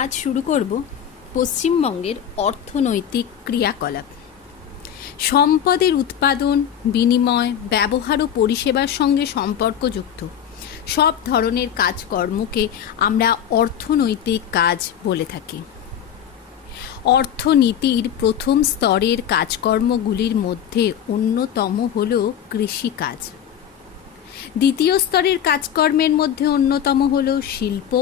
আজ শুরু করব পশ্চিমবঙ্গের অর্থনৈতিক ক্রিয়াকলাপ। সম্পদের উৎপাদন, বিনিময়, ব্যবহার ও পরিষেবার সঙ্গে সম্পর্কযুক্ত সব ধরনের কাজকর্মকে আমরা অর্থনৈতিক কাজ বলে থাকি। অর্থনীতির প্রথম স্তরের কাজকর্মগুলির মধ্যে অন্যতম হল কৃষিকাজ। দ্বিতীয় স্তরের কাজকর্মের মধ্যে অন্যতম হল শিল্প।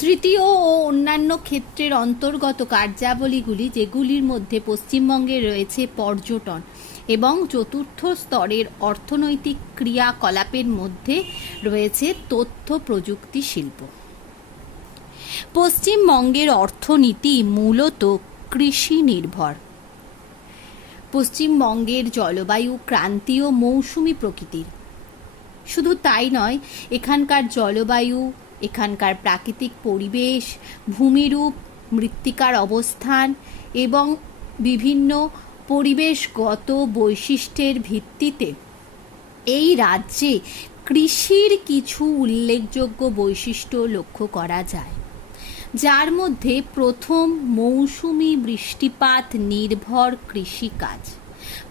তৃতীয় ও অন্যান্য ক্ষেত্রের অন্তর্গত কার্যাবলীগুলি, যেগুলির মধ্যে পশ্চিমবঙ্গে রয়েছে পর্যটন, এবং চতুর্থ স্তরের অর্থনৈতিক ক্রিয়াকলাপের মধ্যে রয়েছে তথ্য প্রযুক্তি শিল্প। পশ্চিমবঙ্গের অর্থনীতি মূলত কৃষি নির্ভর। পশ্চিমবঙ্গের জলবায়ু ক্রান্তীয় মৌসুমি প্রকৃতির। শুধু তাই নয়, এখানকার জলবায়ু, এখানকার প্রাকৃতিক পরিবেশ, ভূমিরূপ, মৃত্তিকার অবস্থান এবং বিভিন্ন পরিবেশগত বৈশিষ্ট্যের ভিত্তিতে এই রাজ্যে কৃষির কিছু উল্লেখযোগ্য বৈশিষ্ট্য লক্ষ্য করা যায়, যার মধ্যে প্রথম মৌসুমি বৃষ্টিপাত নির্ভর কৃষিকাজ।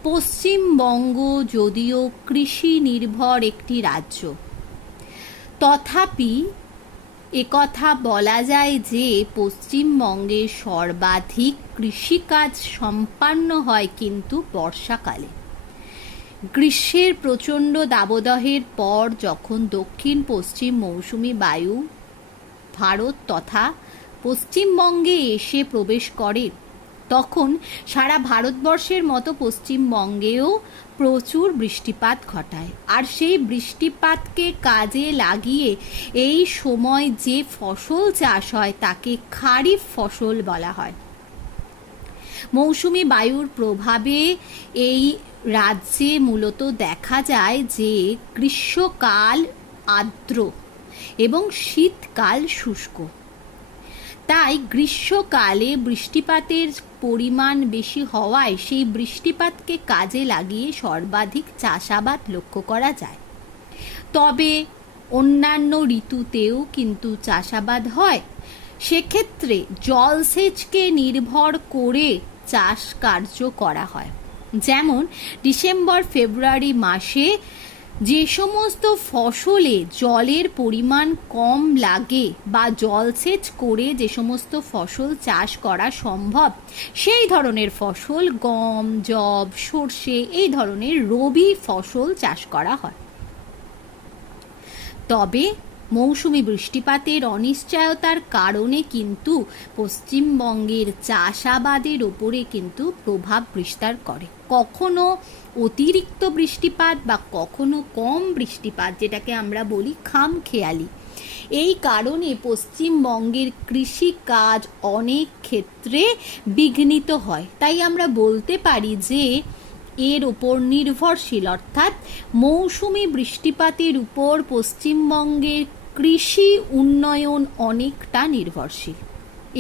পশ্চিমবঙ্গ যদিও কৃষি নির্ভর একটি রাজ্য, তথাপি একথা বলা যায় যে পশ্চিমবঙ্গে সর্বাধিক কৃষিকাজ সম্পন্ন হয় কিন্তু বর্ষাকালে। গ্রীষ্মের প্রচণ্ড দাবদাহের পর যখন দক্ষিণ পশ্চিম মৌসুমি বায়ু ভারত তথা পশ্চিমবঙ্গে এসে প্রবেশ করে, তখন সারা ভারতবর্ষের মতো পশ্চিমবঙ্গেও প্রচুর বৃষ্টিপাত ঘটায়। আর সেই বৃষ্টিপাতকে কাজে লাগিয়ে এই সময় যে ফসল চাষ হয় তাকে খারিফ ফসল বলা হয়। মৌসুমি বায়ুর প্রভাবে এই রাজ্যে মূলত দেখা যায় যে গ্রীষ্মকাল আর্দ্র এবং শীতকাল শুষ্ক। তাই গ্রীষ্মকালে বৃষ্টিপাতের পরিমাণ বেশি হওয়ায় সেই বৃষ্টিপাতকে কাজে লাগিয়ে সর্বাধিক চাষাবাদ লক্ষ্য করা যায়। তবে অন্যান্য ঋতুতেও কিন্তু চাষাবাদ হয়। সেক্ষেত্রে জলসেচকে নির্ভর করে চাষ কার্য করা হয়। যেমন ডিসেম্বর ফেব্রুয়ারি মাসে যে সমস্ত ফসলে জলের পরিমাণ কম লাগে বা জলসেচ করে যে সমস্ত ফসল চাষ করা সম্ভব, সেই ধরনের ফসল গম, যব, সর্ষে এই ধরনের রবি ফসল চাষ করা হয়। তবে মৌসুমি বৃষ্টিপাতের অনিশ্চয়তার কারণে কিন্তু পশ্চিমবঙ্গের চাষাবাদের ওপরে কিন্তু প্রভাব বিস্তার করে। কখনো অতিরিক্ত বৃষ্টিপাত বা কখনো কম বৃষ্টিপাত, যেটাকে আমরা বলি খামখেয়ালি, এই কারণে পশ্চিমবঙ্গের কৃষিকাজ অনেক ক্ষেত্রে বিঘ্নিত হয়। তাই আমরা বলতে পারি যে এর উপর নির্ভরশীল, অর্থাৎ মৌসুমি বৃষ্টিপাতের উপর পশ্চিমবঙ্গের কৃষি উন্নয়ন অনেকটা নির্ভরশীল।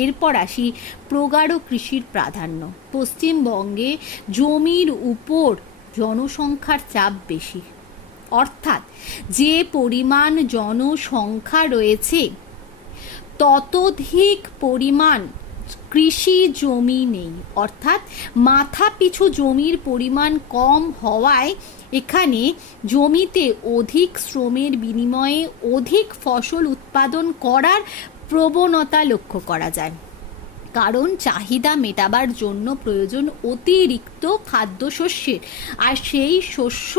এরপর আসি প্রগাঢ় কৃষির প্রাধান্য। পশ্চিমবঙ্গে জমির উপর জনসংখ্যার চাপ বেশি, অর্থাৎ যে পরিমাণ জনসংখ্যা রয়েছে ততোধিক পরিমাণ কৃষি জমি নেই, অর্থাৎ মাথা পিছু জমির পরিমাণ কম হওয়ায় এখানে জমিতে অধিক শ্রমের বিনিময়ে অধিক ফসল উৎপাদন করার প্রবণতা লক্ষ্য করা যায়। কারণ চাহিদা মেটাবার জন্য প্রয়োজন অতিরিক্ত খাদ্যশস্যের, আর সেই শস্য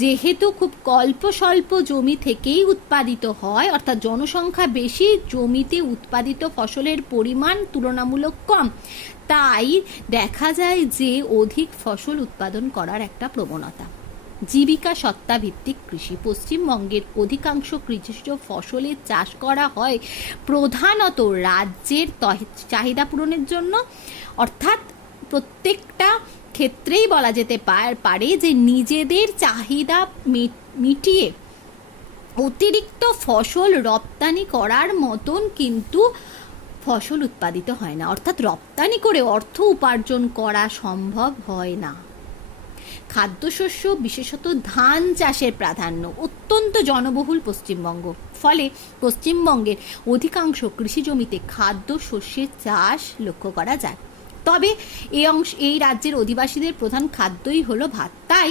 যেহেতু খুব স্বল্প জমি থেকেই উৎপাদিত হয়, অর্থাৎ জনসংখ্যা বেশি, জমিতে উৎপাদিত ফসলের পরিমাণ তুলনামূলক কম, তাই দেখা যায় যে অধিক ফসল উৎপাদন করার একটা প্রবণতা। জীবিকা সত্তা ভিত্তিক কৃষি। পশ্চিমবঙ্গের অধিকাংশ কৃষিজ ফসলের চাষ করা হয় প্রধানত রাজ্যের চাহিদা পূরণের জন্য, অর্থাৎ প্রত্যেকটা ক্ষেত্রেই বলা যেতে পারে যে নিজেদের চাহিদা মিটিয়ে অতিরিক্ত ফসল রপ্তানি করার মতন কিন্তু ফসল উৎপাদিত হয় না, অর্থাৎ রপ্তানি করে অর্থ উপার্জন করা সম্ভব হয় না। খাদ্যশস্য বিশেষত ধান চাষের প্রাধান্য অত্যন্ত জনবহুল পশ্চিমবঙ্গ, ফলে পশ্চিমবঙ্গের অধিকাংশ কৃষি জমিতে খাদ্যশস্যের চাষ লক্ষ্য করা যায়। তবে এই রাজ্যের অধিবাসীদের প্রধান খাদ্যই হলো ভাত, তাই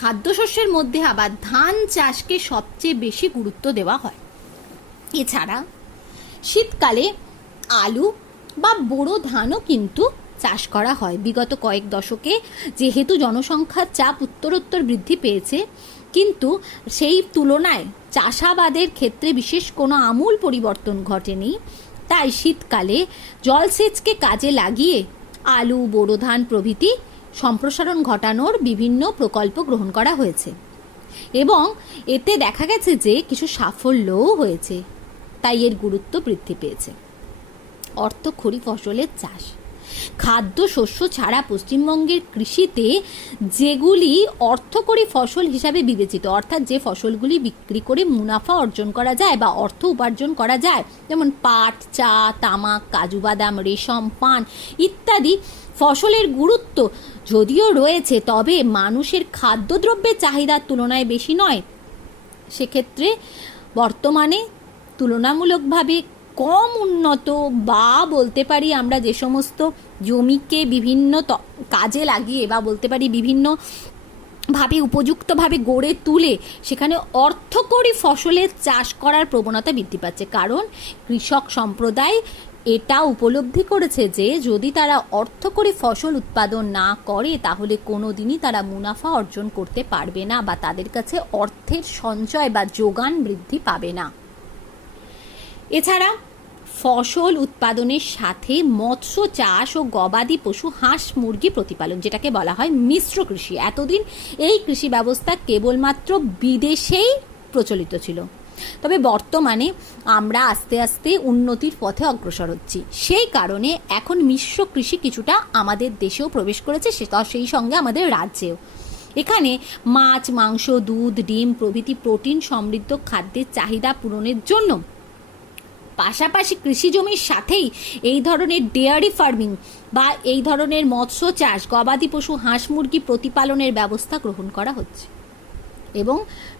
খাদ্যশস্যের মধ্যে আবার ধান চাষকে সবচেয়ে বেশি গুরুত্ব দেওয়া হয়। এছাড়া শীতকালে আলু বা বোরো ধানও কিন্তু চাষ করা হয়। বিগত কয়েক দশকে যেহেতু জনসংখ্যার চাপ উত্তরোত্তর বৃদ্ধি পেয়েছে, কিন্তু সেই তুলনায় চাষাবাদের ক্ষেত্রে বিশেষ কোনো আমূল পরিবর্তন ঘটেনি, তাই শীতকালে জলসেচকে কাজে লাগিয়ে আলু, বোরো ধান প্রভৃতি সম্প্রসারণ ঘটানোর বিভিন্ন প্রকল্প গ্রহণ করা হয়েছে এবং এতে দেখা গেছে যে কিছু সাফল্যও হয়েছে, তাই এর গুরুত্ব বৃদ্ধি পেয়েছে। অর্থকরী ফসলের চাষ। খাদ্যশস্য ছাড়া পশ্চিমবঙ্গের কৃষিতে যেগুলি অর্থকরী ফসল হিসাবে বিবেচিত, অর্থাৎ যে ফসলগুলি বিক্রি করে মুনাফা অর্জন করা যায় বা অর্থ উপার্জন করা যায়, যেমন পাট, চা, তামাক, কাজু বাদাম, রেশম, পান ইত্যাদি ফসলের গুরুত্ব যদিও রয়েছে, তবে মানুষের খাদ্যদ্রব্যের চাহিদার তুলনায় বেশি নয়। সেক্ষেত্রে বর্তমানে তুলনামূলকভাবে কম উন্নত বা বলতে পারি আমরা যে সমস্ত জমিকে বিভিন্ন কাজে লাগিয়ে বা বলতে পারি বিভিন্নভাবে উপযুক্তভাবে গড়ে তুলে সেখানে অর্থকরী ফসলের চাষ করার প্রবণতা বৃদ্ধি পাচ্ছে, কারণ কৃষক সম্প্রদায় এটা উপলব্ধি করেছে যে যদি তারা অর্থকরী ফসল উৎপাদন না করে তাহলে কোনো দিনই তারা মুনাফা অর্জন করতে পারবে না বা তাদের কাছে অর্থের সঞ্চয় বা যোগান বৃদ্ধি পাবে না। এছাড়া ফসল উৎপাদনের সাথে মৎস্য চাষ ও গবাদি পশু, হাঁস, মুরগি প্রতিপালন, যেটাকে বলা হয় মিশ্র কৃষি। এতদিন এই কৃষি ব্যবস্থা কেবলমাত্র বিদেশেই প্রচলিত ছিল, তবে বর্তমানে আমরা আস্তে আস্তে উন্নতির পথে অগ্রসর হচ্ছি। সেই কারণে এখন মিশ্র কৃষি কিছুটা আমাদের দেশেও প্রবেশ করেছে, সেই সঙ্গে আমাদের রাজ্যেও। এখানে মাছ, মাংস, দুধ, ডিম প্রভৃতি প্রোটিন সমৃদ্ধ খাদ্যের চাহিদা পূরণের জন্য পাশাপাশি কৃষি জমির সাথেই এই ধরনের ডেয়ারি ফার্মিং বা এই ধরনের মৎস্য চাষ, গবাদি পশু, হাঁস মুরগি প্রতিপালনের ব্যবস্থা গ্রহণ করা হচ্ছে। এবং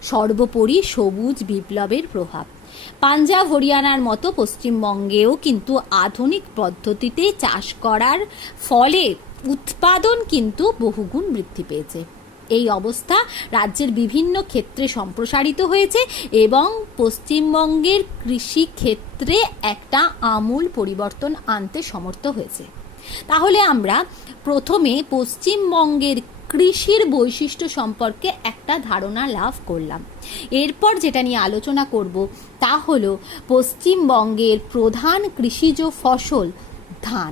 সর্বোপরি সবুজ বিপ্লবের প্রভাব। পাঞ্জাব, হরিয়ানার মতো পশ্চিমবঙ্গেও কিন্তু আধুনিক পদ্ধতিতে চাষ করার ফলে উৎপাদন কিন্তু বহুগুণ বৃদ্ধি পেয়েছে। এই অবস্থা রাজ্যের বিভিন্ন ক্ষেত্রে সম্প্রসারিত হয়েছে এবং পশ্চিমবঙ্গের কৃষি ক্ষেত্রে একটা আমূল পরিবর্তন আনতে সমর্থ হয়েছে। তাহলে আমরা প্রথমে পশ্চিমবঙ্গের কৃষির বৈশিষ্ট্য সম্পর্কে একটা ধারণা লাভ করলাম। এরপর যেটা নিয়ে আলোচনা করব তা হলো পশ্চিমবঙ্গের প্রধান কৃষিজ ফসল ধান।